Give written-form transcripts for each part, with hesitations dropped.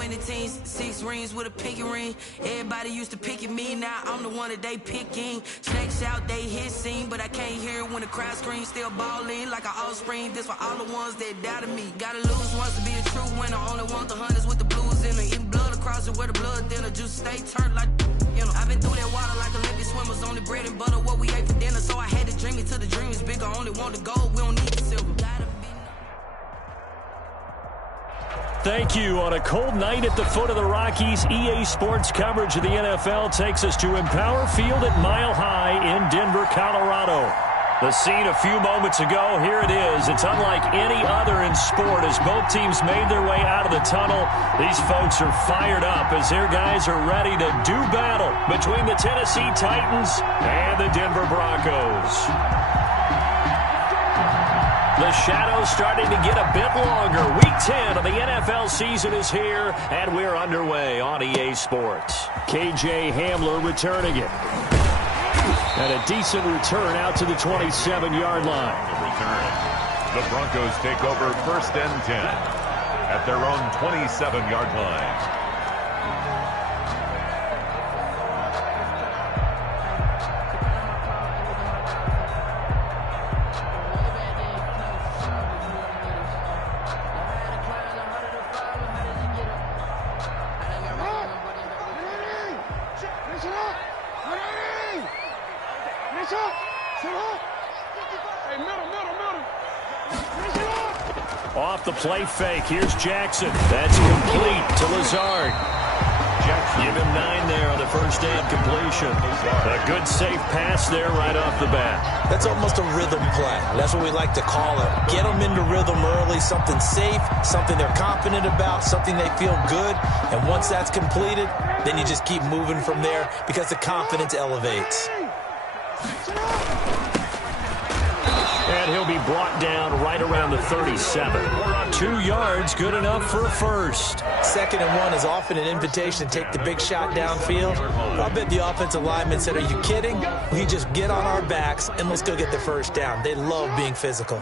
winning teams, 6 rings with a pinky ring. Everybody used to pick at me, now I'm the one that they picking. Snakes out, they hit scene, but I can't hear it when the crowd screams. Still ballin' like an offspring, this for all the ones that doubted me. Gotta lose once to be a true winner, only want the hunters with the blues in it. Eating blood across it where the blood thinner, juice stay turned like, you know. I've been through that water like Olympic swimmers, only bread and butter what we ate for dinner. So I had to dream it till the dream is bigger, only want the gold, we don't need the silver. Thank you. On a cold night at the foot of the Rockies, EA Sports coverage of the NFL takes us to Empower Field at Mile High in Denver, Colorado. The scene a few moments ago, here it is. It's unlike any other in sport as both teams made their way out of the tunnel. These folks are fired up as their guys are ready to do battle between the Tennessee Titans and the Denver Broncos. The shadow's starting to get a bit longer. Week 10 of the NFL season is here, and we're underway on EA Sports. KJ Hamler returning it. And a decent return out to the 27-yard line. The Broncos take over 1st and 10 at their own 27-yard line. Off the play fake, here's Jackson. That's complete to Lazard. Give him 9 there on the first down completion. A good safe pass there right off the bat. That's almost a rhythm play. That's what we like to call it. Get them into rhythm early, something safe, something they're confident about, something they feel good. And once that's completed, then you just keep moving from there because the confidence elevates. And he'll be brought down right around the 37. 2 yards, good enough for a first. 2nd and 1 is often an invitation to take the big shot downfield. I bet the offensive lineman said, are you kidding? We just get on our backs and let's go get the first down. They love being physical.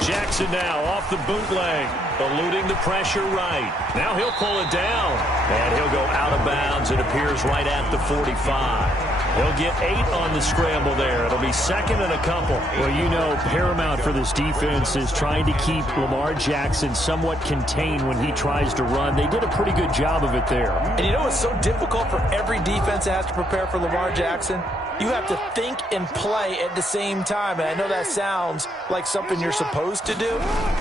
Jackson now off the bootleg, eluding the pressure right. Now he'll pull it down, and he'll go out of bounds. It appears right at the 45. He'll get 8 on the scramble there. It'll be 2nd and a couple. Well, you know, paramount for this defense is trying to keep Lamar Jackson somewhat contained when he tries to run. They did a pretty good job of it there. And you know what's so difficult for every defense that has to prepare for Lamar Jackson? You have to think and play at the same time. And I know that sounds like something you're supposed to do,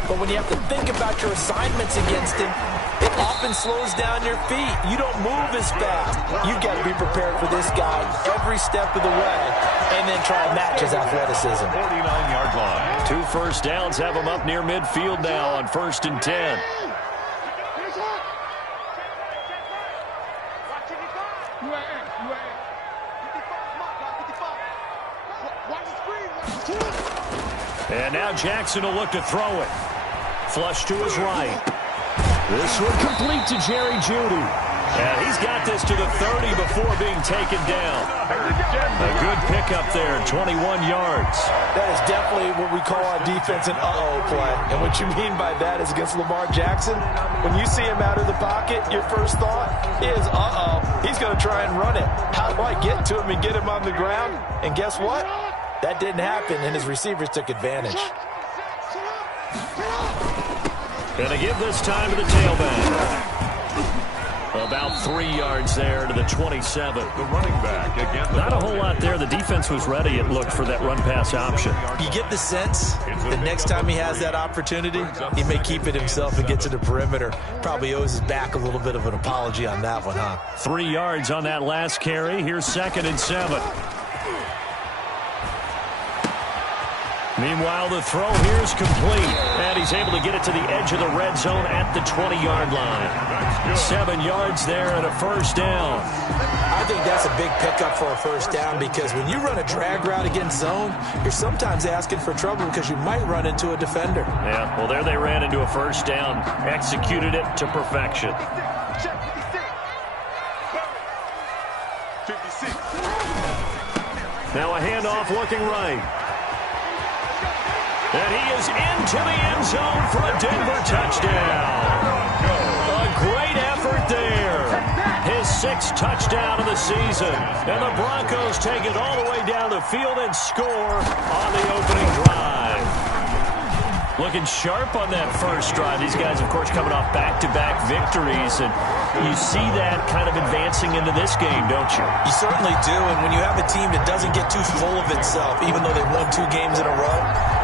but when you have to think about your assignments against him, it often slows down your feet. You don't move as fast. You've got to be prepared for this guy every step of the way and then try to match his athleticism. 49-yard line. 2 first downs have him up near midfield now on 1st and 10. And now Jackson will look to throw it. Flush to his right. This one complete to Jerry Jeudy. And he's got this to the 30 before being taken down. A good pickup there, 21 yards. That is definitely what we call our defense an uh-oh play. And what you mean by that is against Lamar Jackson, when you see him out of the pocket, your first thought is, uh-oh, he's going to try and run it. How do I get to him and get him on the ground? And guess what? That didn't happen, and his receivers took advantage. Gonna give this time to the tailback. About 3 yards there to the 27. The running back again. Not a whole lot there. The defense was ready, it looked, for that run-pass option. You get the sense the next time he has that opportunity, he may keep it himself and get to the perimeter. Probably owes his back a little bit of an apology on that one, huh? 3 yards on that last carry. Here's 2nd and 7. Meanwhile, the throw here is complete, and he's able to get it to the edge of the red zone at the 20-yard line. 7 yards there and a first down. I think that's a big pickup for a first down because when you run a drag route against zone, you're sometimes asking for trouble because you might run into a defender. Yeah, well, there they ran into a first down, executed it to perfection. Now a handoff looking right. And he is into the end zone for a Denver touchdown. A great effort there. His 6th touchdown of the season. And the Broncos take it all the way down the field and score on the opening drive. Looking sharp on that first drive. These guys, of course, coming off back-to-back victories. And you see that kind of advancing into this game, don't you? You certainly do. And when you have a team that doesn't get too full of itself, even though they won 2 games in a row,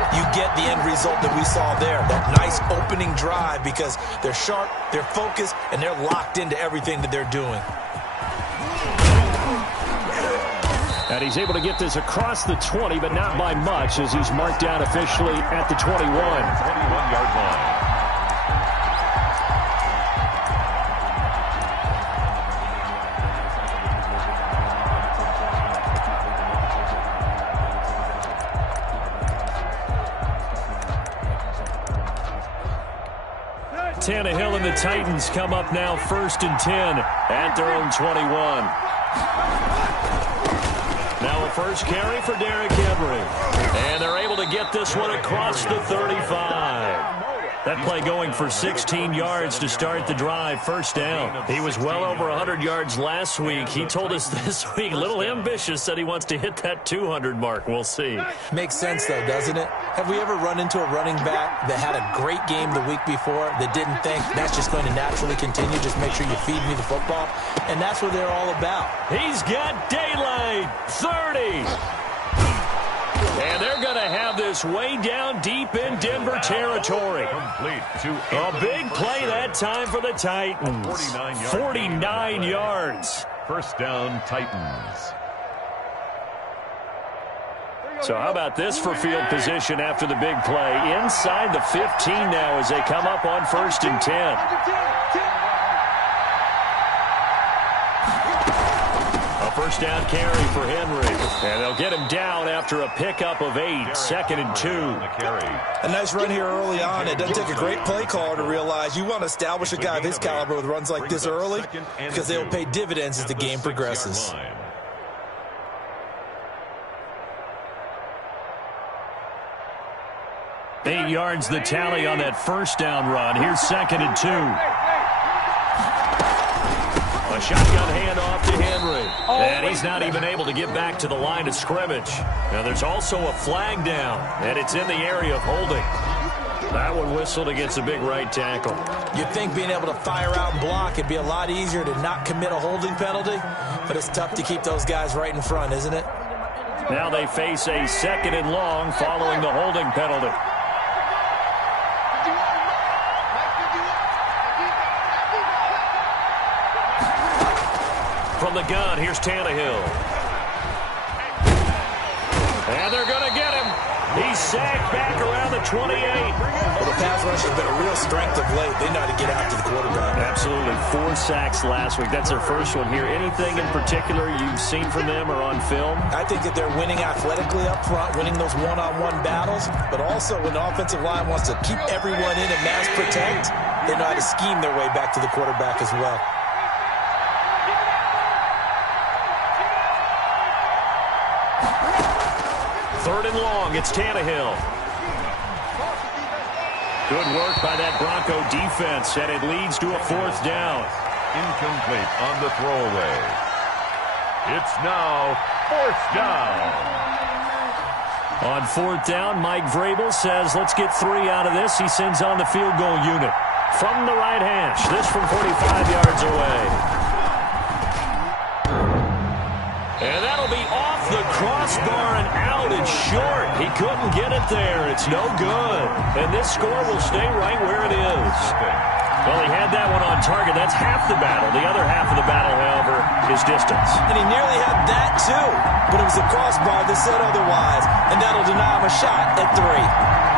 you get the end result that we saw there. That nice opening drive because they're sharp, they're focused, and they're locked into everything that they're doing. And he's able to get this across the 20, but not by much, as he's marked down officially at the 21. 21-yard line. Tannehill and the Titans come up now 1st and 10 at their own 21. Now a first carry for Derrick Henry. And they're able to get this one across the 35. That play going for 16 yards to start the drive. First down. He was well over 100 yards last week. He told us this week, a little ambitious, said he wants to hit that 200 mark. We'll see. Makes sense, though, doesn't it? Have we ever run into a running back that had a great game the week before that didn't think that's just going to naturally continue? Just make sure you feed me the football. And that's what they're all about. He's got daylight. 30. And they're going to have this way down deep in Denver territory. A big play that time for the Titans. 49 yards. First down, Titans. So how about this for field position after the big play? Inside the 15 now as they come up on 1st and 10. First down carry for Henry. And they'll get him down after a pickup of 8. 2nd and 2. A nice run here early on. It doesn't take a great play caller to realize you want to establish a guy of his caliber with runs like this early because they will pay dividends as the game progresses. 8 yards the tally on that first down run. Here's 2nd and 2. A shotgun handoff to Henry. And he's not even able to get back to the line of scrimmage. Now there's also a flag down, and it's in the area of holding. That one whistled against a big right tackle. You'd think being able to fire out and block it'd be a lot easier to not commit a holding penalty, but it's tough to keep those guys right in front, isn't it? Now they face a 2nd and long following the holding penalty. From the gun, here's Tannehill. And they're going to get him. He's sacked back around the 28. Well, the pass rush has been a real strength of late. They know how to get after the quarterback. Absolutely. 4 sacks last week. That's their first one here. Anything in particular you've seen from them or on film? I think that they're winning athletically up front, winning those one-on-one battles, but also when the offensive line wants to keep everyone in and mass protect, they know how to scheme their way back to the quarterback as well. Third and long, it's Tannehill. Good work by that Bronco defense, and it leads to a 4th down. Incomplete on the throwaway. It's now 4th down. On 4th down, Mike Vrabel says, let's get 3 out of this. He sends on the field goal unit from the right hash. This from 45 yards away. And that'll be off the crossbar and out and short. He couldn't get it there. It's no good. And this score will stay right where it is. Well, he had that one on target. That's half the battle. The other half of the battle, however, is distance. And he nearly had that, too. But it was the crossbar that said otherwise. And that'll deny him a shot at 3.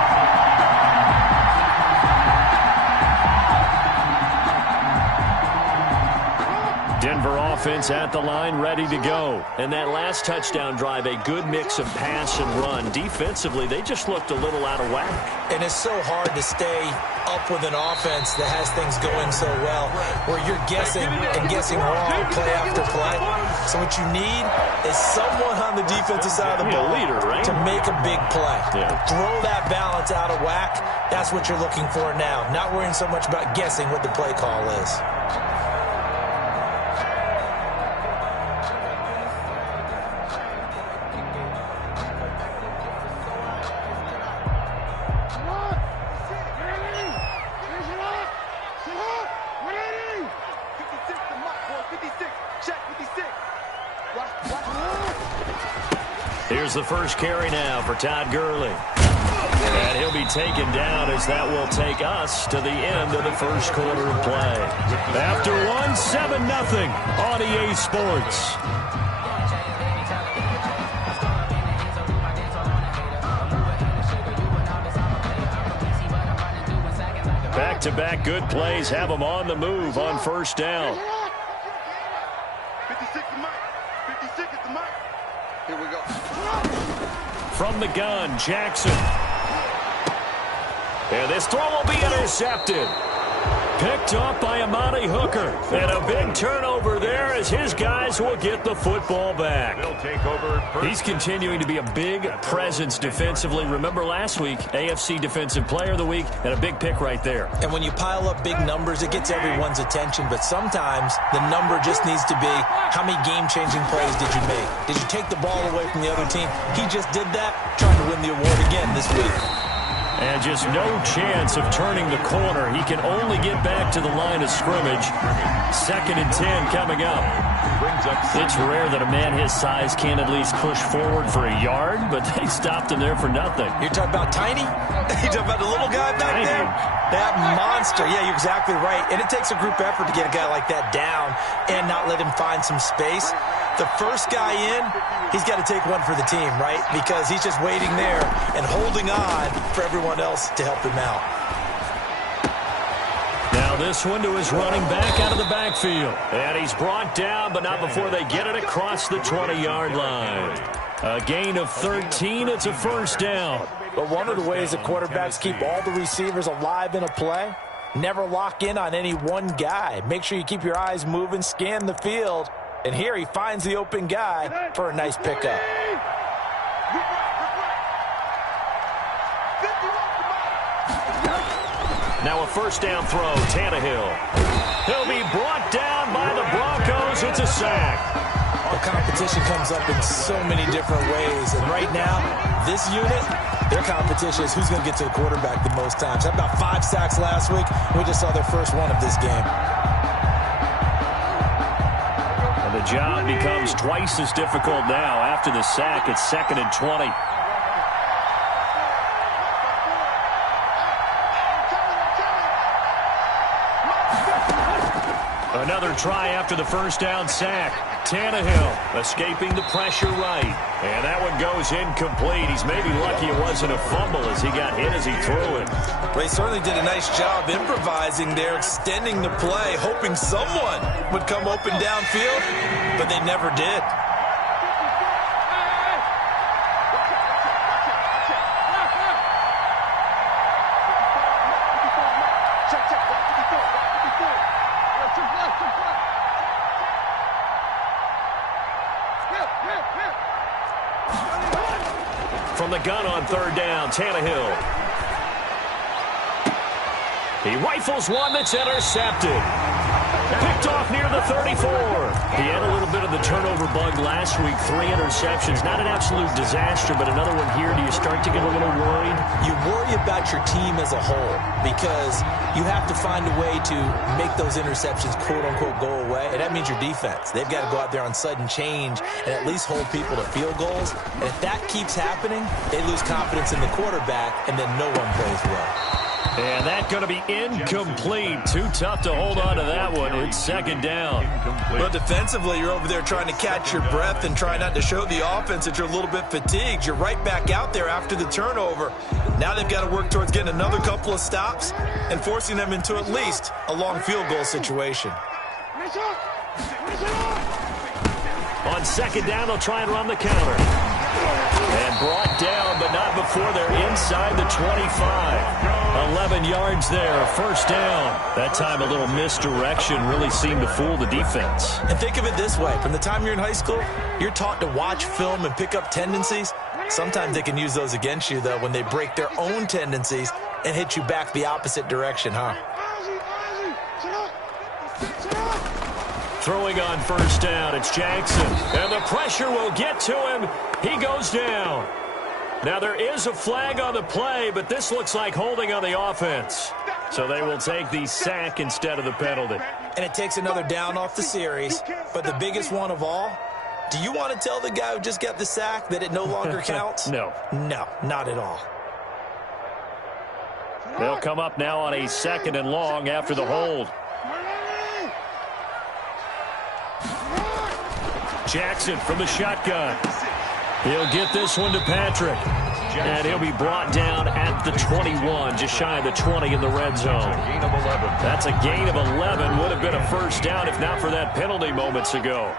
Denver offense at the line, ready to go. And that last touchdown drive, a good mix of pass and run. Defensively, they just looked a little out of whack. And it's so hard to stay up with an offense that has things going so well, where you're guessing and guessing wrong play after play. So what you need is someone on the the defensive side of the ball leader, right? to make a big play. Yeah. Throw that balance out of whack. That's what you're looking for now. Not worrying so much about guessing what the play call is. Here's the first carry now for Todd Gurley. And he'll be taken down as that will take us to the end of the first quarter of play. After one, 7-0 on EA Sports. Back-to-back good plays have them on the move on first down. 56 is Mike. 56 is the Mike. Here we go. From the gun, Jackson. And this throw will be intercepted. Picked up by Amani Hooker. And a big turnover there as his guys will get the football back. They'll take over. He's continuing to be a big presence defensively. Remember last week, AFC Defensive Player of the Week, and a big pick right there. And when you pile up big numbers, it gets everyone's attention. But sometimes the number just needs to be, how many game-changing plays did you make? Did you take the ball away from the other team? He just did that, trying to win the award again this week. And just no chance of turning the corner. He can only get back to the line of scrimmage. 2nd and 10 coming up. It's rare that a man his size can at least push forward for a yard, but they stopped him there for nothing. You're talking about Tiny? You're talking about the little guy back there? That monster. Yeah, you're exactly right. And it takes a group effort to get a guy like that down and not let him find some space. The first guy in, he's got to take one for the team, right? Because he's just waiting there and holding on for everyone else to help him out. Now this one to his running back out of the backfield. And he's brought down, but not before they get it across the 20-yard line. A gain of 13. It's a first down. But one of the ways that quarterbacks keep all the receivers alive in a play, never lock in on any one guy. Make sure you keep your eyes moving, scan the field. And here he finds the open guy for a nice pickup. Now a first down throw, Tannehill. He'll be brought down by the Broncos. It's a sack. The competition comes up in so many different ways. And right now, this unit, their competition is who's going to get to the quarterback the most times. Had about 5 sacks last week. We just saw their first one of this game. And the job becomes twice as difficult now. After the sack, it's 2nd and 20. Another try after the first down sack. Tannehill escaping the pressure right. And that one goes incomplete. He's maybe lucky it wasn't a fumble as he got hit as he threw it. Well, he certainly did a nice job improvising there, extending the play, hoping someone would come open downfield, but they never did. From the gun on third down, Tannehill. He rifles one that's intercepted. Picked off near the 34. He had a little bit of the turnover bug last week. 3 interceptions. Not an absolute disaster, but another one here. Do you start to get a little worried? You worry about your team as a whole because you have to find a way to make those interceptions, quote-unquote, go away. And that means your defense. They've got to go out there on sudden change and at least hold people to field goals. And if that keeps happening, they lose confidence in the quarterback, and then no one plays well. And that's going to be incomplete. Too tough to hold on to that one. It's 2nd down. But defensively, you're over there trying to catch your breath and try not to show the offense that you're a little bit fatigued. You're right back out there after the turnover. Now they've got to work towards getting another couple of stops and forcing them into at least a long field goal situation. On second down, they'll try and run the counter. And brought down, but not before they're inside the 25. 11 yards there, first down. That time a little misdirection really seemed to fool the defense. And think of it this way. From the time you're in high school, you're taught to watch film and pick up tendencies. Sometimes they can use those against you, though, when they break their own tendencies and hit you back the opposite direction, huh? Throwing on first down, it's Jackson. And the pressure will get to him. He goes down. Now there is a flag on the play, but this looks like holding on the offense. So they will take the sack instead of the penalty. And it takes another down off the series. But the biggest one of all, do you want to tell the guy who just got the sack that it no longer counts? No. No, not at all. They'll come up now on a second and long after the hold. Jackson from the shotgun. He'll get this one to Patrick. And he'll be brought down at the 21, just shy of the 20 in the red zone. That's a gain of 11. Would have been a first down if not for that penalty moments ago.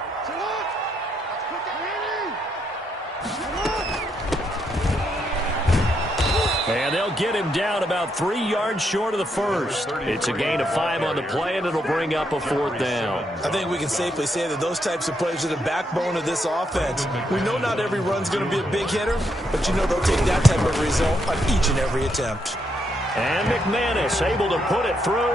And they'll get him down about 3 yards short of the first. It's a gain of 5 on the play, and it'll bring up a fourth down. I think we can safely say that those types of plays are the backbone of this offense. We know not every run's going to be a big hitter, but you know they'll take that type of result on each and every attempt. And McManus able to put it through,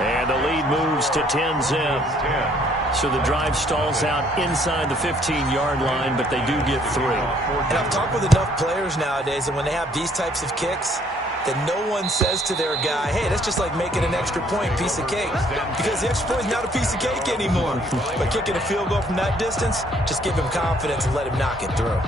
and the lead moves to 10-zip. So the drive stalls out inside the 15-yard line, but they do get 3. And I've talked with enough players nowadays, and when they have these types of kicks, that no one says to their guy, hey, that's just like making an extra point, piece of cake. Because the extra point is not a piece of cake anymore. But kicking a field goal from that distance, just give him confidence and let him knock it through.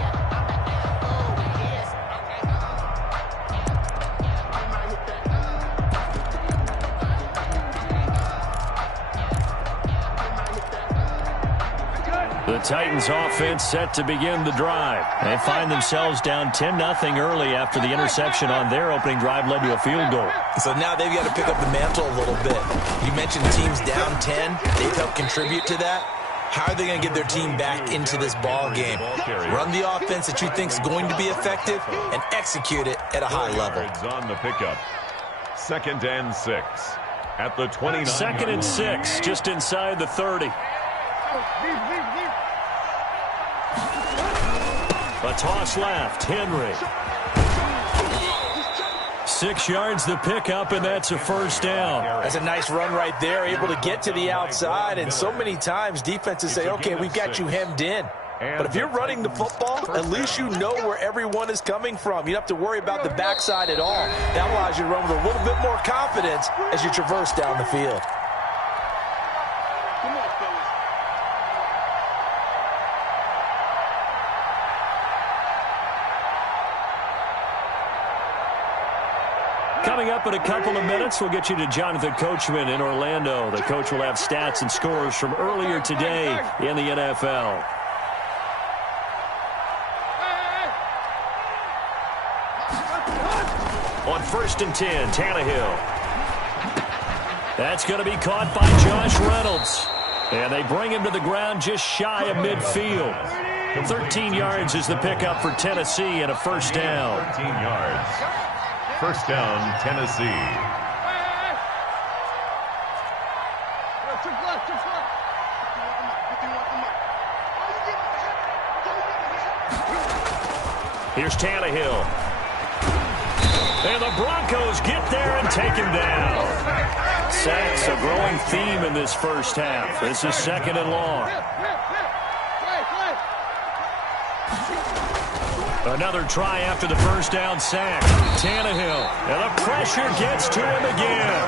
The Titans offense set to begin the drive. They find themselves down 10-0 early after the interception on their opening drive led to a field goal. So now they've got to pick up the mantle a little bit. You mentioned teams down 10. They've helped contribute to that. How are they going to get their team back into this ball game? Run the offense that you think is going to be effective and execute it at a high level. On the pickup. 2nd and 6 at the 29. 2nd and 6, just inside the 30. A toss left, Henry. 6 yards the pickup, and that's a first down. That's a nice run right there, able to get to the outside, and so many times defenses say, okay, we've got you hemmed in. But if you're running the football, at least you know where everyone is coming from. You don't have to worry about the backside at all. That allows you to run with a little bit more confidence as you traverse down the field. Coming up in a couple of minutes, we'll get you to Jonathan Coachman in Orlando. The coach will have stats and scores from earlier today in the NFL. On 1st and 10, Tannehill. That's going to be caught by Josh Reynolds. And they bring him to the ground just shy of midfield. 13 yards is the pickup for Tennessee and a first down. 13 yards. First down, Tennessee. Here's Tannehill. And the Broncos get there and take him down. Sacks a growing theme in this first half. This is 2nd and long. Another try after the first down sack. Tannehill. And the pressure gets to him again.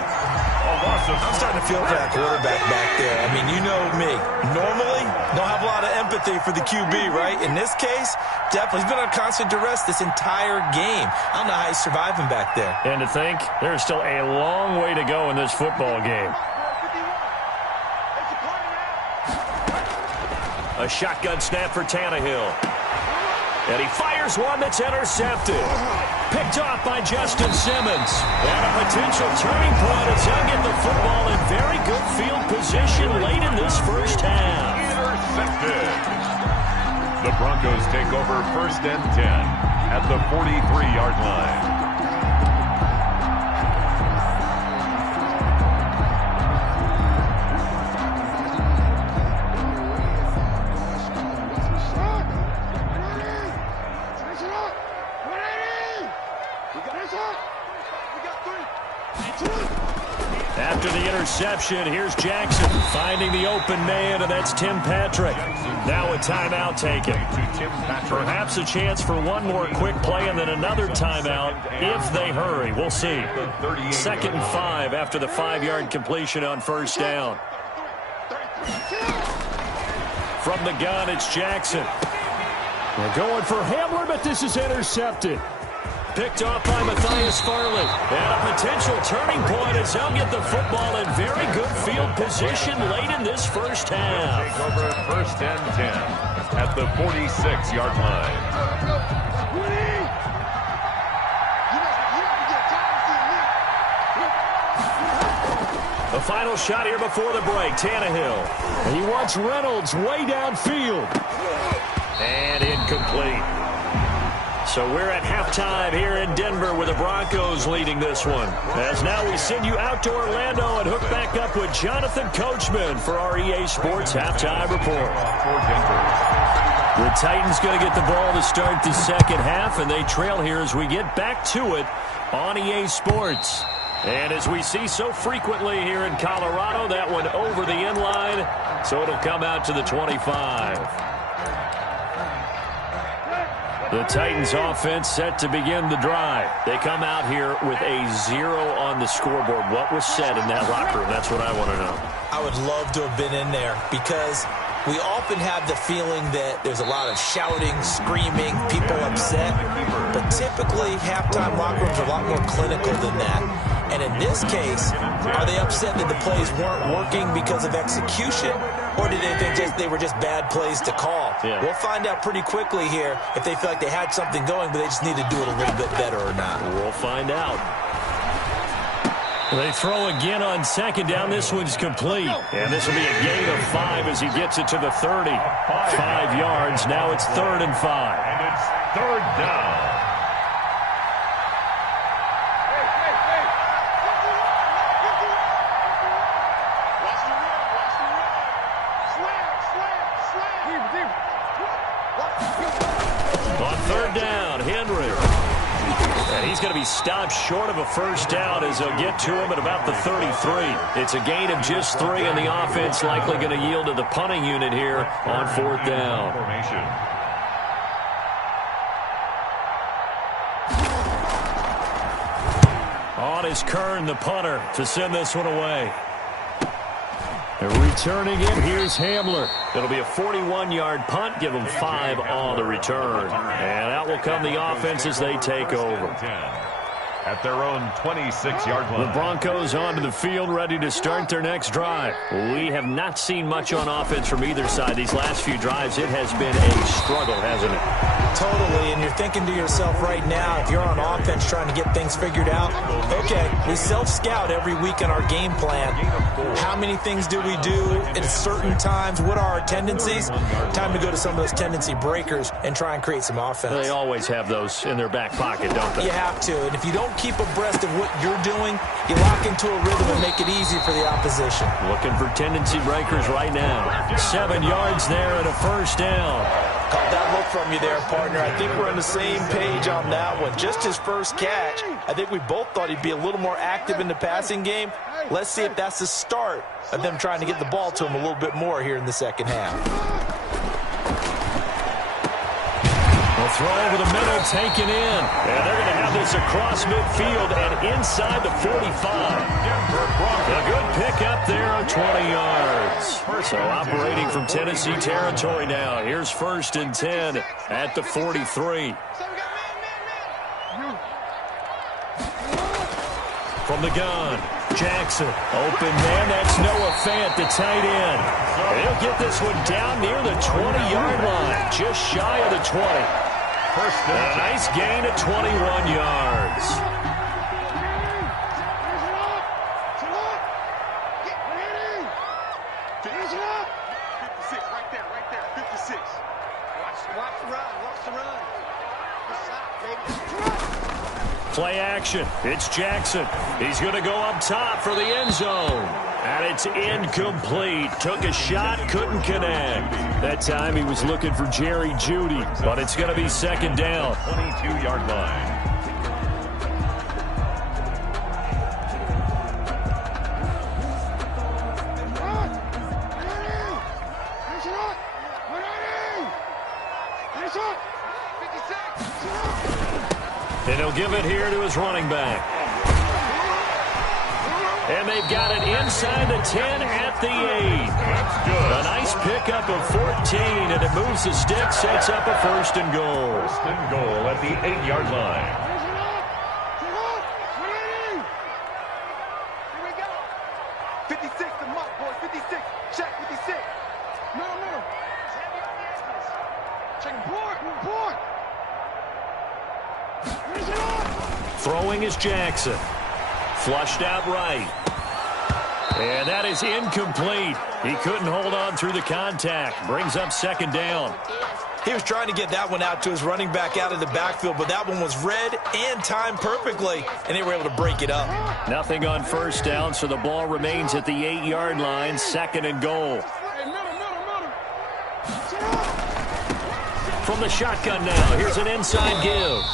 I'm starting to feel for that quarterback back there. I mean, you know me. Normally, don't have a lot of empathy for the QB, right? In this case, definitely. He's been on constant duress this entire game. I don't know how he's surviving back there. And to think, there's still a long way to go in this football game. A shotgun snap for Tannehill. And he fires one that's intercepted. Picked off by Justin Simmons. And a potential turning point as he'll get the football in very good field position late in this first half. Intercepted. The Broncos take over 1st and 10 at the 43-yard line. After the interception, here's Jackson finding the open man, and that's Tim Patrick. Now a timeout taken. Perhaps a chance for one more quick play and then another timeout if they hurry. We'll see. 2nd and 5 after the 5-yard completion on 1st down. From the gun, it's Jackson. They're going for Hamler, but this is intercepted. Picked off by Matthias Farley. And a potential turning point as he'll get the football in very good field position late in this first half. Take over 1st and 10 at the 46-yard line. The final shot here before the break, Tannehill. And he wants Reynolds way downfield. And incomplete. So we're at halftime here in Denver with the Broncos leading this one. As now we send you out to Orlando and hook back up with Jonathan Coachman for our EA Sports Halftime Report. The Titans going to get the ball to start the second half, and they trail here as we get back to it on EA Sports. And as we see so frequently here in Colorado, that one over the end line, so it'll come out to the 25. The Titans offense set to begin the drive. They come out here with a 0 on the scoreboard. What was said in that locker room? That's what I want to know. I would love to have been in there because we often have the feeling that there's a lot of shouting, screaming, people upset. But typically, halftime locker rooms are a lot more clinical than that. And in this case, are they upset that the plays weren't working because of execution? Or did they think they were just bad plays to call? Yeah. We'll find out pretty quickly here if they feel like they had something going, but they just need to do it a little bit better or not. We'll find out. They throw again on 2nd down. This one's complete. And this will be a gain of 5 as he gets it to the 30. 5 yards. Now it's 3rd and 5. And it's 3rd down. On 3rd down, Henry. And he's going to be stopped short of a first down as they'll get to him at about the 33. It's a gain of just 3, and the offense likely going to yield to the punting unit here on 4th down. On is Kern, the punter, to send this one away. Returning it, here's Hamler. It'll be a 41-yard punt, give them 5 on the return. And out will come the offense as they take over. At their own 26-yard line. The Broncos onto the field, ready to start their next drive. We have not seen much on offense from either side. These last few drives, it has been a struggle, hasn't it? Totally, and you're thinking to yourself right now, if you're on offense trying to get things figured out, okay, we self-scout every week in our game plan. How many things do we do at certain times? What are our tendencies? Time to go to some of those tendency breakers and try and create some offense. They always have those in their back pocket, don't they? You have to, and if you don't keep abreast of what you're doing, you lock into a rhythm and make it easy for the opposition. Looking for tendency breakers right now. 7 yards there and a first down. Caught that look from you there, partner. I think we're on the same page on that one. Just his first catch, I think we both thought he'd be a little more active in the passing game. Let's see if that's the start of them trying to get the ball to him a little bit more here in the second half. The throw over the middle, taken in. And they're going to have this across midfield and inside the 45. A good pick up there on 20 yards. So operating from Tennessee territory now. Here's 1st and 10 at the 43. From the gun, Jackson. Open man, that's Noah Fant, the tight end. And he'll get this one down near the 20-yard line, just shy of the 20. And a nice gain of 21 yards. Play action. It's Jackson. He's going to go up top for the end zone. And it's incomplete. Took a shot, couldn't connect. That time he was looking for Jerry Jeudy, but it's going to be second down. 22-yard line. And he'll give it here to his running back. And they've got it inside the 10 at the 8. That's good. A nice pickup of 14, and it moves the stick, sets up a first and goal. First and goal at the 8-yard line. Here we go. 56, the mark, boys. 56. Check 56. No. Check board. Throwing is Jackson. Flushed out right. And that is incomplete. He couldn't hold on through the contact. Brings up second down. He was trying to get that one out to his running back out of the backfield, but that one was read and timed perfectly, and they were able to break it up. Nothing on first down, so the ball remains at the 8-yard line, second and goal. From the shotgun now, here's an inside give.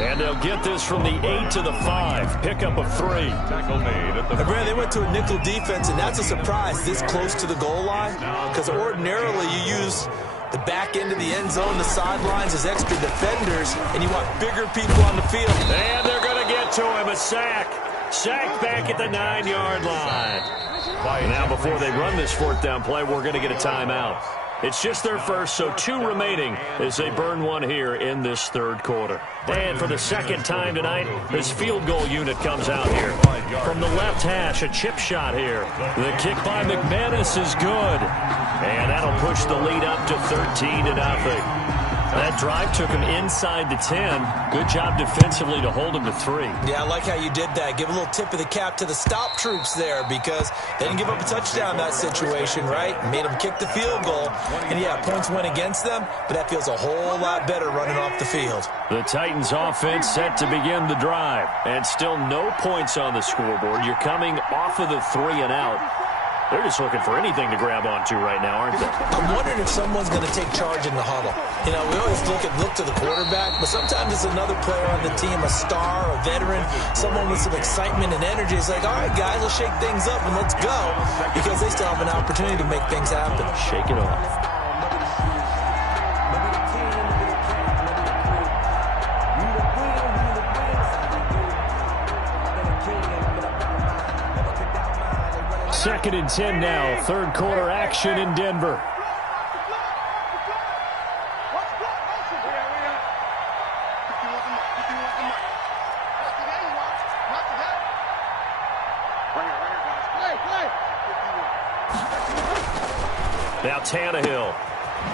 And they'll get this from the 8 to the 5. Pickup of 3. Tackle made at the Brad, they went to a nickel defense, and that's a surprise this close to the goal line, because ordinarily you use the back end of the end zone, the sidelines as extra defenders, and you want bigger people on the field. And they're going to get to him. A sack. Sack back at the 9-yard line. Now before they run this fourth down play, we're going to get a timeout. It's just their first, so 2 remaining as they burn one here in this third quarter. And for the second time tonight, this field goal unit comes out here. From the left hash, a chip shot here. The kick by McManus is good. And that'll push the lead up to 13-0. That drive took him inside the 10. Good job defensively to hold him to 3. Yeah, I like how you did that. Give a little tip of the cap to the stop troops there, because they didn't give up a touchdown in that situation, right? Made them kick the field goal. And, yeah, points went against them, but that feels a whole lot better running off the field. The Titans offense set to begin the drive. And still no points on the scoreboard. You're coming off of the 3 and out. They're just looking for anything to grab onto right now, aren't they? I'm wondering if someone's going to take charge in the huddle. You know, we always look to the quarterback, but sometimes it's another player on the team, a star, a veteran, someone with some excitement and energy. It's like, all right, guys, let's shake things up and let's go, because they still have an opportunity to make things happen. Shake it off. Second and 10 now. Third quarter action in Denver. Now Tannehill.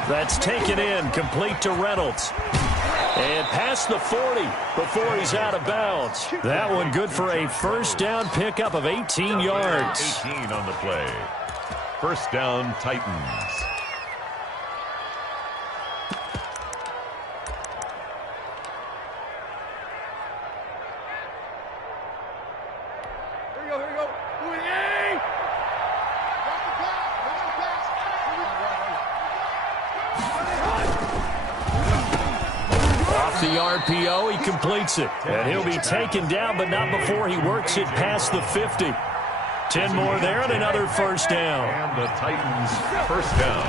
That's taken in, complete to Reynolds. And past the 40 before he's out of bounds. That one good for a first down pickup of 18 yards. 18 on the play. First down, Titans. Here we go. Off the RPO, he completes it. And he'll be taken down, but not before he works it past the 50. 10 more there and another first down. And the Titans first down.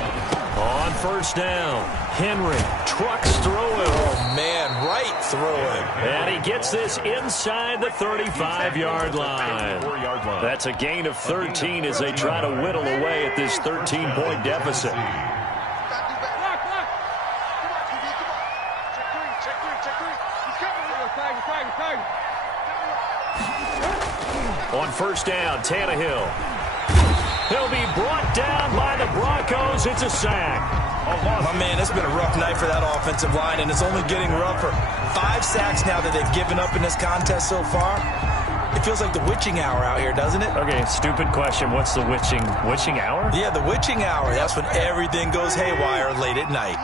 On first down, Henry trucks through him. Oh, man, right through him. And he gets this inside the 35-yard line. That's a gain of 13 as they try to whittle away at this 13-point deficit. On first down, Tannehill. He'll be brought down by the Broncos. It's a sack. My man, it's been a rough night for that offensive line, and it's only getting rougher. 5 sacks now that they've given up in this contest so far. It feels like the witching hour out here, doesn't it? Okay, stupid question. What's the witching hour? Yeah, the witching hour. That's when everything goes haywire late at night.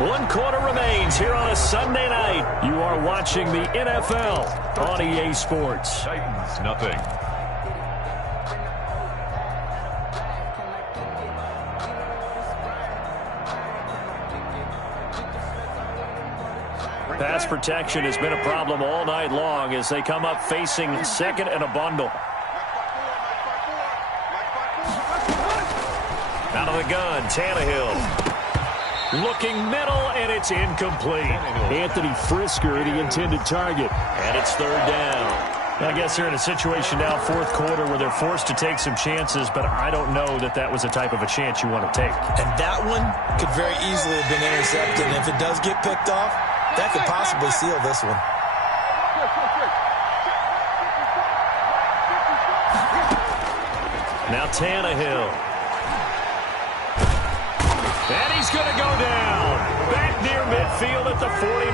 1 quarter remains here on a Sunday night. You are watching the NFL on EA Sports. Titans, nothing. Pass protection has been a problem all night long as they come up facing second and a bundle. Out of the gun, Tannehill. Looking middle, and it's incomplete. Anthony Frisker, the intended target. And it's 3rd down. I guess they're in a situation now, 4th quarter, where they're forced to take some chances, but I don't know that that was the type of a chance you want to take. And that one could very easily have been intercepted. And if it does get picked off, that could possibly seal this one. Now Tannehill. And he's going to go down. Back near midfield at the 49.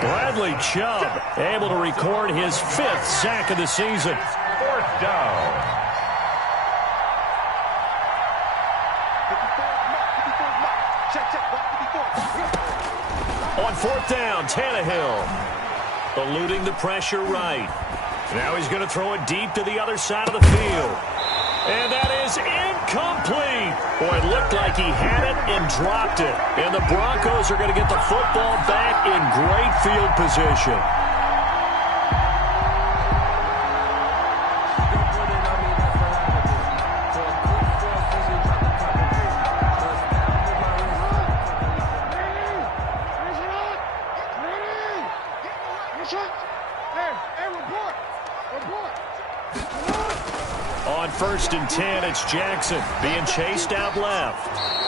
Bradley Chubb able to record his 5th sack of the season. 4th down. On 4th down, Tannehill. Eluding the pressure right. Now he's going to throw it deep to the other side of the field. And that is incomplete. Boy, it looked like he had it and dropped it. And the Broncos are going to get the football back in great field position. On 1st and 10, it's Jackson being chased out left.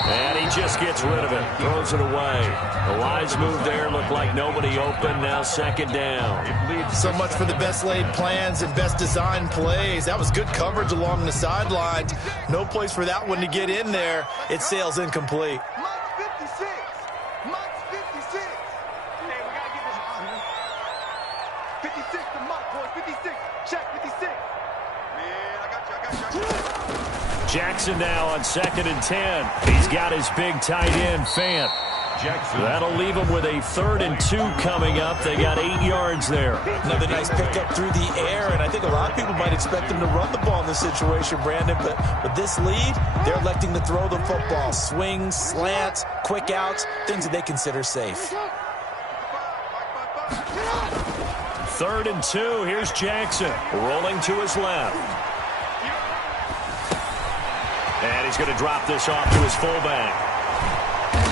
And he just gets rid of it, throws it away. The wise move there, looked like nobody open, now 2nd down. So much for the best laid plans and best designed plays. That was good coverage along the sidelines. No place for that one to get in there. It sails incomplete. Mike's 56. Mike's 56. Hey, we got to get this. 56 to Mike, boys. 56. Check 56. Jackson now on 2nd and 10. He's got his big tight end, Fant. Jackson. That'll leave him with a 3rd and 2 coming up. They got 8 yards there. Another nice pickup through the air, and I think a lot of people might expect him to run the ball in this situation, Brandon, but with this lead, they're electing to throw the football. Swings, slants, quick outs, things that they consider safe. 3rd and 2. Here's Jackson rolling to his left. And he's going to drop this off to his fullback.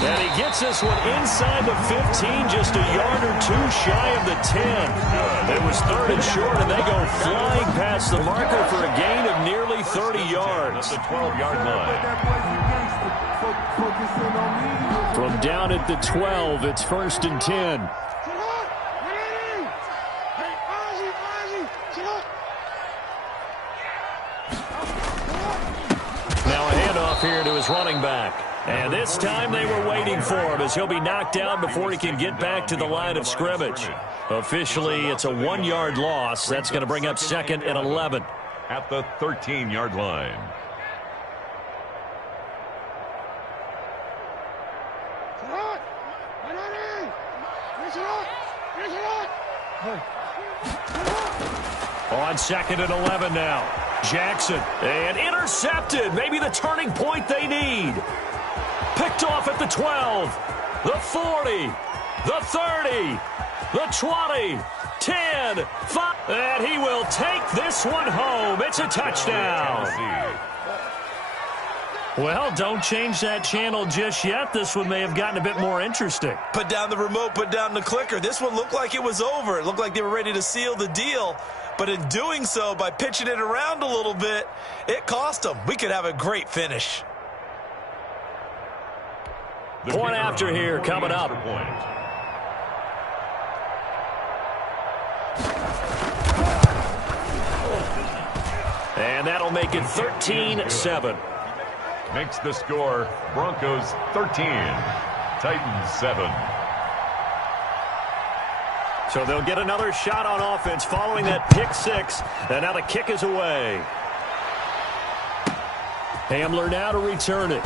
And he gets this one inside the 15, just a yard or 2 shy of the 10. It was 3rd and short, and they go flying past the marker for a gain of nearly 30 yards. The 12-yard line. From down at the 12, it's 1st and 10. Here to his running back. And this time they were waiting for him as he'll be knocked down before he can get back to the line of scrimmage. Officially, it's a 1-yard loss. That's going to bring up 2nd and 11. At the 13-yard line. On 2nd and 11 now. Jackson, and intercepted. Maybe the turning point they need. Picked off at the 12, the 40, the 30, the 20, 10, 5. And he will take this one home. It's a touchdown. Well, don't change that channel just yet. This one may have gotten a bit more interesting. Put down the remote, put down the clicker. This one looked like it was over. It looked like they were ready to seal the deal. But in doing so, by pitching it around a little bit, it cost them. We could have a great finish. Point after here coming up. And that'll make it 13-7. Makes the score Broncos 13, Titans 7. So they'll get another shot on offense following that pick six. And now the kick is away. Hamler now to return it.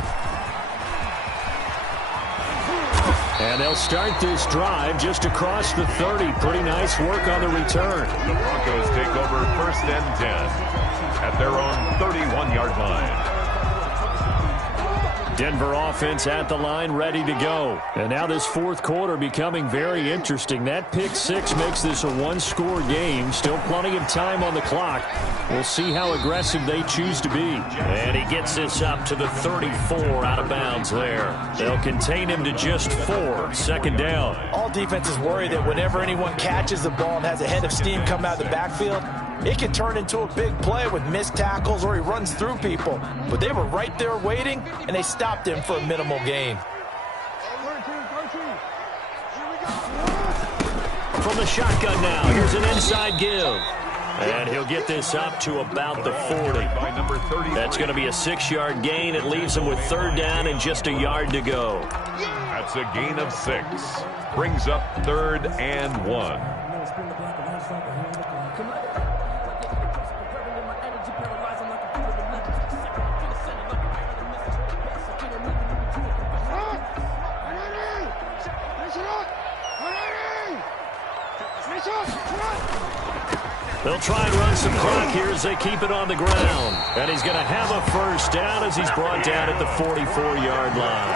And they'll start this drive just across the 30. Pretty nice work on the return. The Broncos take over 1st and 10 at their own 31-yard line. Denver offense at the line, ready to go. And now this fourth quarter becoming very interesting. That pick six makes this a one-score game. Still plenty of time on the clock. We'll see how aggressive they choose to be. And he gets this up to the 34 out of bounds there. They'll contain him to just 4. Second down. All defenses worry that whenever anyone catches the ball and has a head of steam come out of the backfield, it can turn into a big play with missed tackles or he runs through people. But they were right there waiting, and they stopped him for a minimal gain. From the shotgun now, here's an inside give. And he'll get this up to about the 40. That's going to be a 6-yard gain. It leaves him with 3rd down and just a yard to go. That's a gain of 6. Brings up 3rd and 1. They'll try and run some clock here as they keep it on the ground. And he's going to have a 1st down as he's brought down at the 44-yard line.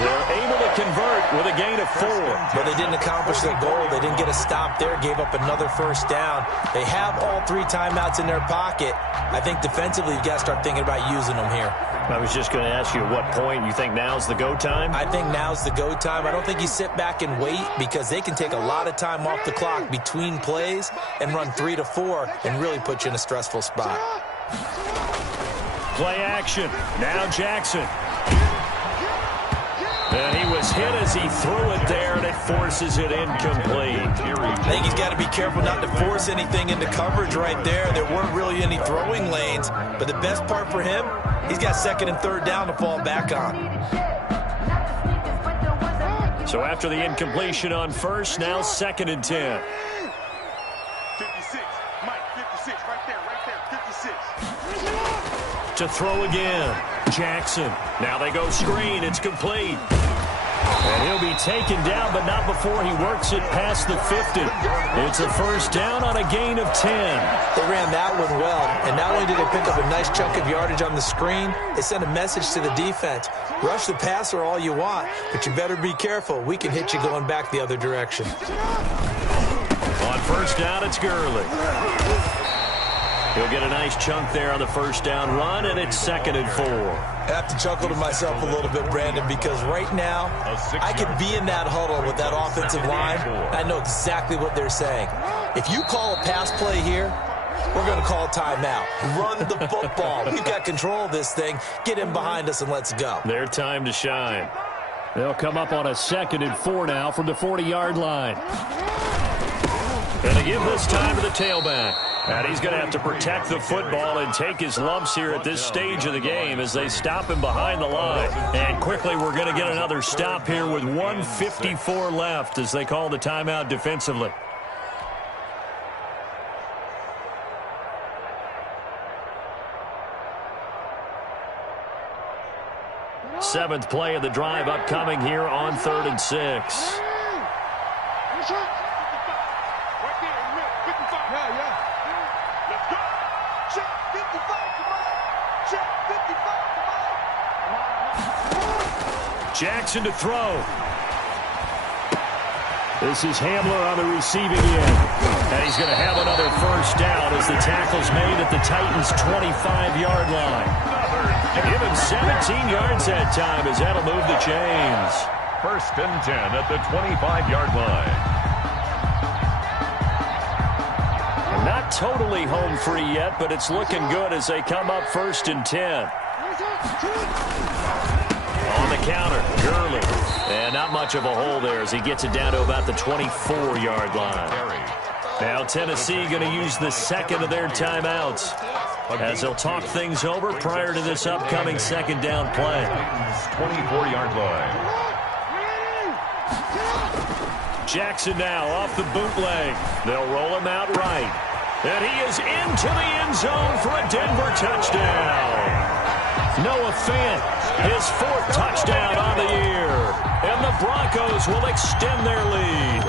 They're able to convert with a gain of 4. But they didn't accomplish their goal. They didn't get a stop there, gave up another 1st down. They have all 3 timeouts in their pocket. I think defensively you've got to start thinking about using them here. I was just going to ask you at what point you think now's the go time? I think now's the go time. I don't think you sit back and wait because they can take a lot of time off the clock between plays and run 3 to 4 and really put you in a stressful spot. Play action. Now Jackson. And he was hit as he threw it there, and it forces it incomplete. I think he's got to be careful not to force anything into coverage right there. There weren't really any throwing lanes, but the best part for him, he's got 2nd and 3rd down to fall back on. So after the incompletion on 1st, now 2nd and 10. 56, Mike, 56, right there, 56. To throw again, Jackson. Now they go screen, it's complete. And he'll be taken down, but not before he works it past the 50. It's a 1st down on a gain of 10. They ran that one well, and not only did they pick up a nice chunk of yardage on the screen, they sent a message to the defense. Rush the passer all you want, but you better be careful. We can hit you going back the other direction. On 1st down, it's Gurley. He'll get a nice chunk there on the 1st down run, and it's 2nd and 4. I have to chuckle to myself a little bit, Brandon, because right now I could be in that huddle with that offensive line. I know exactly what they're saying. If you call a pass play here, we're going to call a timeout. Run the football. We've got control of this thing. Get in behind us and let's go. Their time to shine. They'll come up on a 2nd and 4 now from the 40-yard line. And they give this time to the tailback. And he's going to have to protect the football and take his lumps here at this stage of the game as they stop him behind the line. And quickly we're going to get another stop here with 1:54 left as they call the timeout defensively. Seventh play of the drive upcoming here on 3rd and 6. Jackson to throw. This is Hamler on the receiving end. And he's going to have another 1st down as the tackle's made at the Titans' 25-yard line. Give him 17 yards that time as that'll move the chains. 1st and 10 at the 25-yard line. Not totally home free yet, but it's looking good as they come up 1st and 10. On the counter, Gurley. And not much of a hole there as he gets it down to about the 24-yard line. Now Tennessee going to use the 2nd of their timeouts as they'll talk things over prior to this upcoming 2nd down play. 24-yard line. Jackson now off the bootleg. They'll roll him out right. And he is into the end zone for a Denver touchdown. Noah Fant, his 4th touchdown on the year. And the Broncos will extend their lead.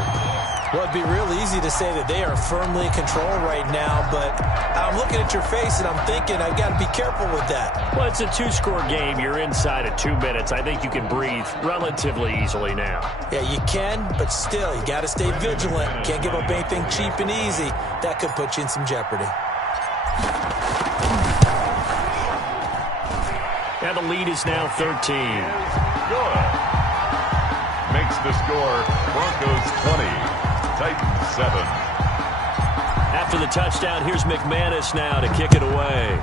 Well, it'd be real easy to say that they are firmly in control right now, but I'm looking at your face and I'm thinking I've got to be careful with that. Well, it's a 2-score game. You're inside of 2 minutes. I think you can breathe relatively easily now. Yeah, you can, but still, you got to stay vigilant. Can't give up anything cheap and easy. That could put you in some jeopardy. And the lead is now 13. Good. Makes the score Broncos 20. Titans 7. After the touchdown, here's McManus now to kick it away.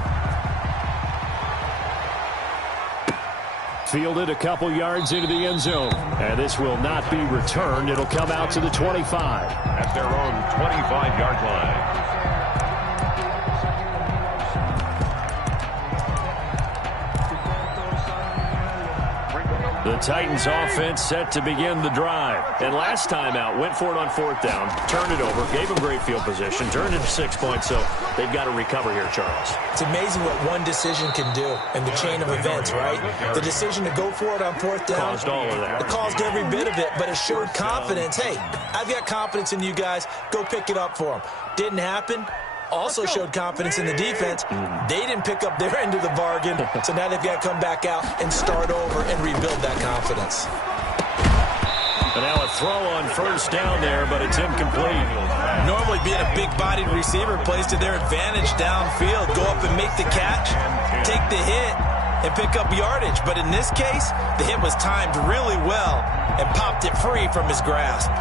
Fielded a couple yards into the end zone. And this will not be returned. It'll come out to the 25. At their own 25-yard line. The Titans offense set to begin the drive. And last time out, went for it on 4th down, turned it over, gave them great field position, turned it 6 points, so they've got to recover here, Charles. It's amazing what one decision can do in the chain of events, right? The decision to go for it on 4th down. Caused all of that. It caused every bit of it, but it showed confidence. Hey, I've got confidence in you guys. Go pick it up for them. Didn't happen. Also showed confidence in the defense. They didn't pick up their end of the bargain, so now they've got to come back out and start over and rebuild that confidence. And now a throw on 1st down there, but it's incomplete. Normally being a big-bodied receiver plays to their advantage downfield. Go up and make the catch, take the hit, and pick up yardage. But in this case, the hit was timed really well and popped it free from his grasp.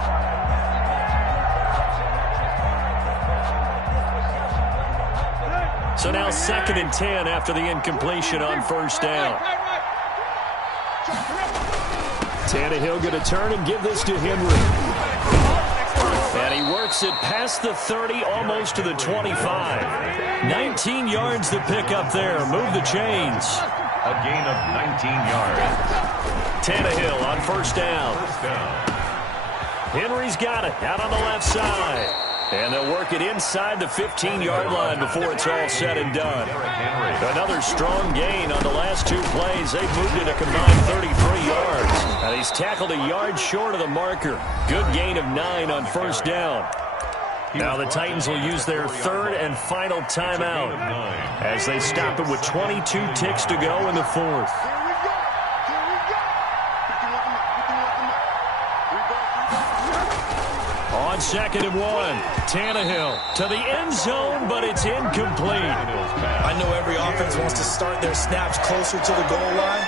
So now 2nd and 10 after the incompletion on 1st down. Tannehill going to turn and give this to Henry. And he works it past the 30, almost to the 25. 19 yards to pick up there. Move the chains. A gain of 19 yards. Tannehill on 1st down. Henry's got it out on the left side. And they'll work it inside the 15-yard line before it's all said and done. Another strong gain on the last 2 plays. They've moved it a combined 33 yards. And he's tackled a yard short of the marker. Good gain of 9 on 1st down. Now the Titans will use their 3rd and final timeout as they stop it with 22 ticks to go in the 4th. On 2nd and 1, Tannehill to the end zone, but it's incomplete. I know every offense wants to start their snaps closer to the goal line.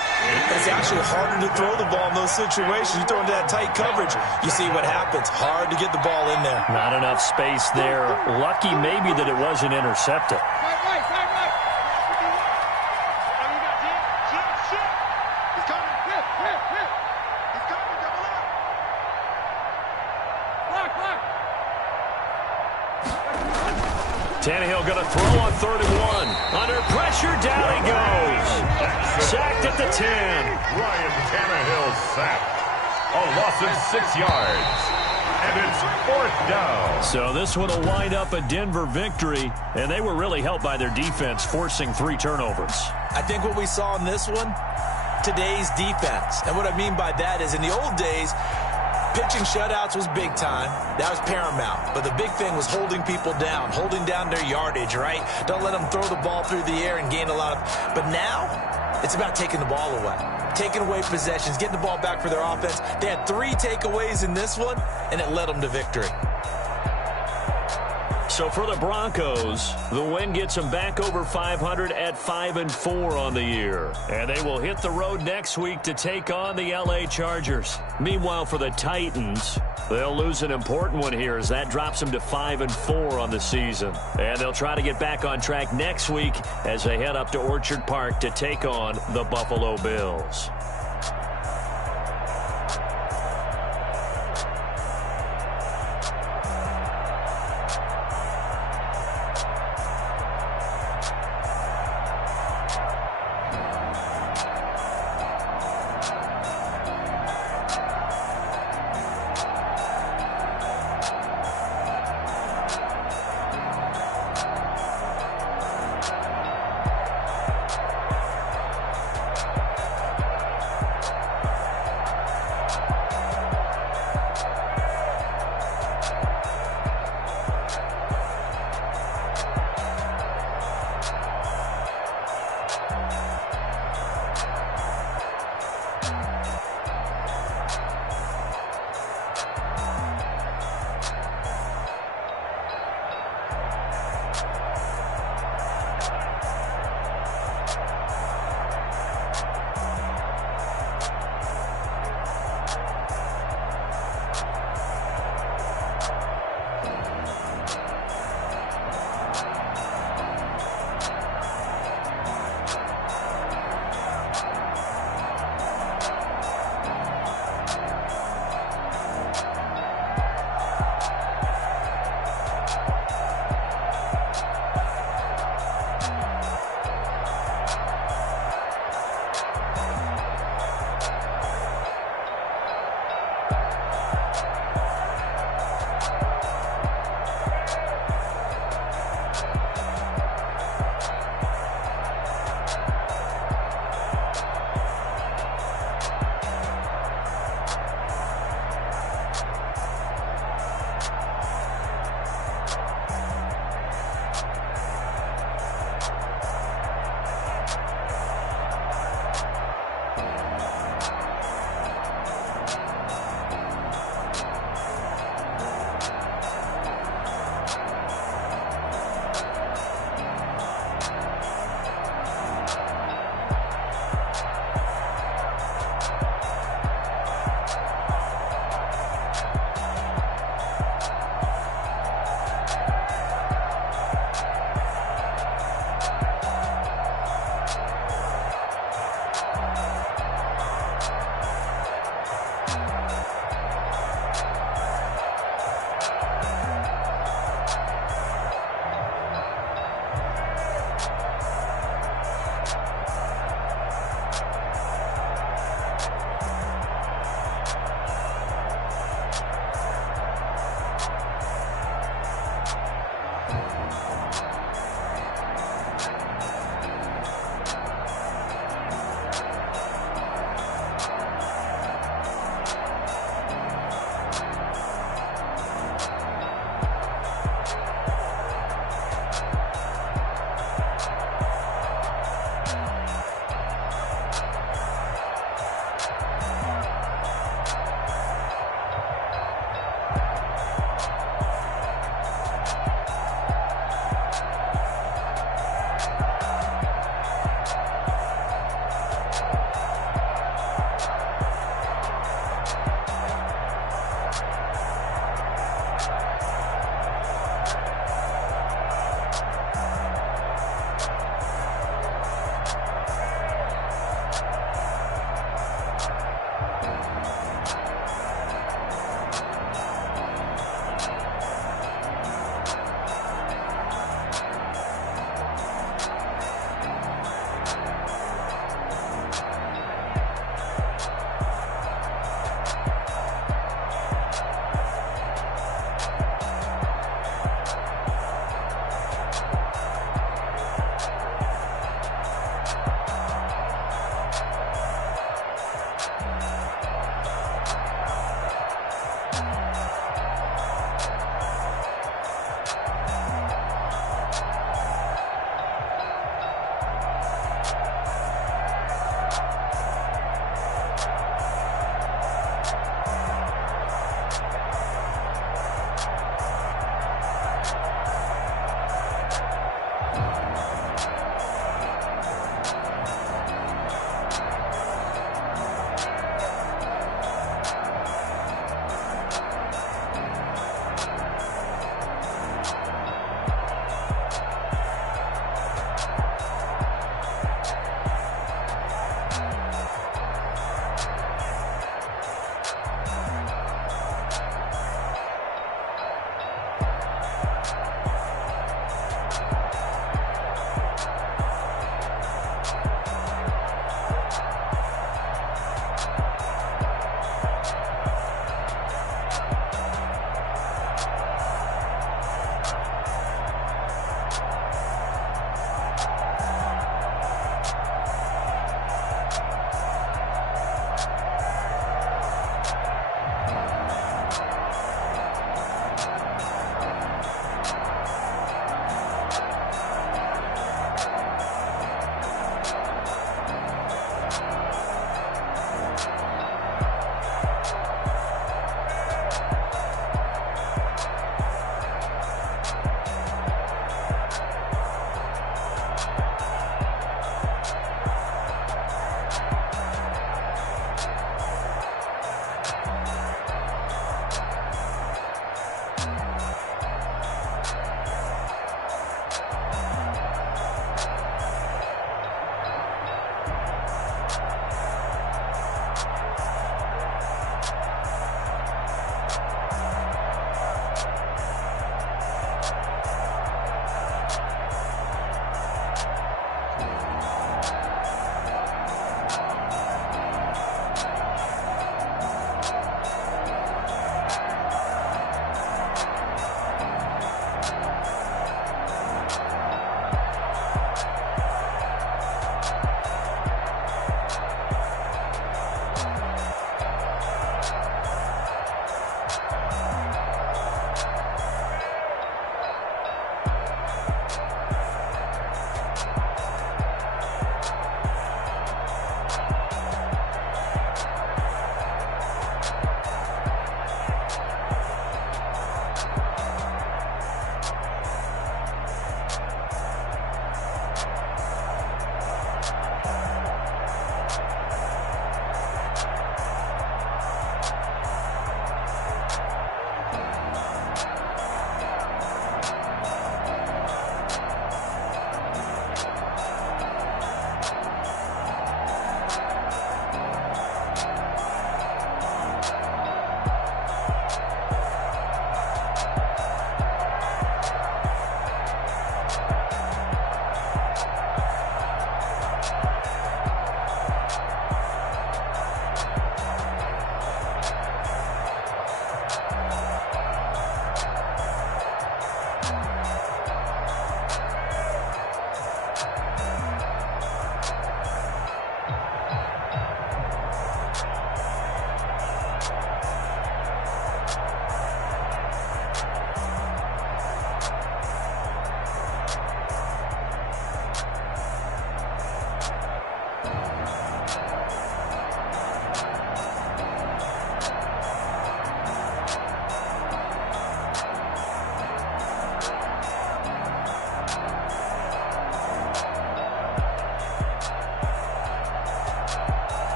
It's actually harder to throw the ball in those situations. You throw into that tight coverage, you see what happens. Hard to get the ball in there. Not enough space there. Lucky maybe that it wasn't intercepted. Tannehill going to throw on 3rd and 1. Under pressure, down he goes. Sacked at the 10. Ryan Tannehill sacked. A loss of 6 yards. And it's 4th down. So this one will wind up a Denver victory, and they were really helped by their defense, forcing 3 turnovers. I think what we saw in this one, today's defense. And what I mean by that is in the old days, pitching shutouts was big time. That was paramount. But the big thing was holding people down, holding down their yardage, right? Don't let them throw the ball through the air and gain a lot of... But now, it's about taking the ball away. Taking away possessions, getting the ball back for their offense. They had 3 takeaways in this one, and it led them to victory. So for the Broncos, the win gets them back over 500 at 5-4 on the year. And they will hit the road next week to take on the LA Chargers. Meanwhile, for the Titans, they'll lose an important one here as that drops them to 5-4 on the season. And they'll try to get back on track next week as they head up to Orchard Park to take on the Buffalo Bills.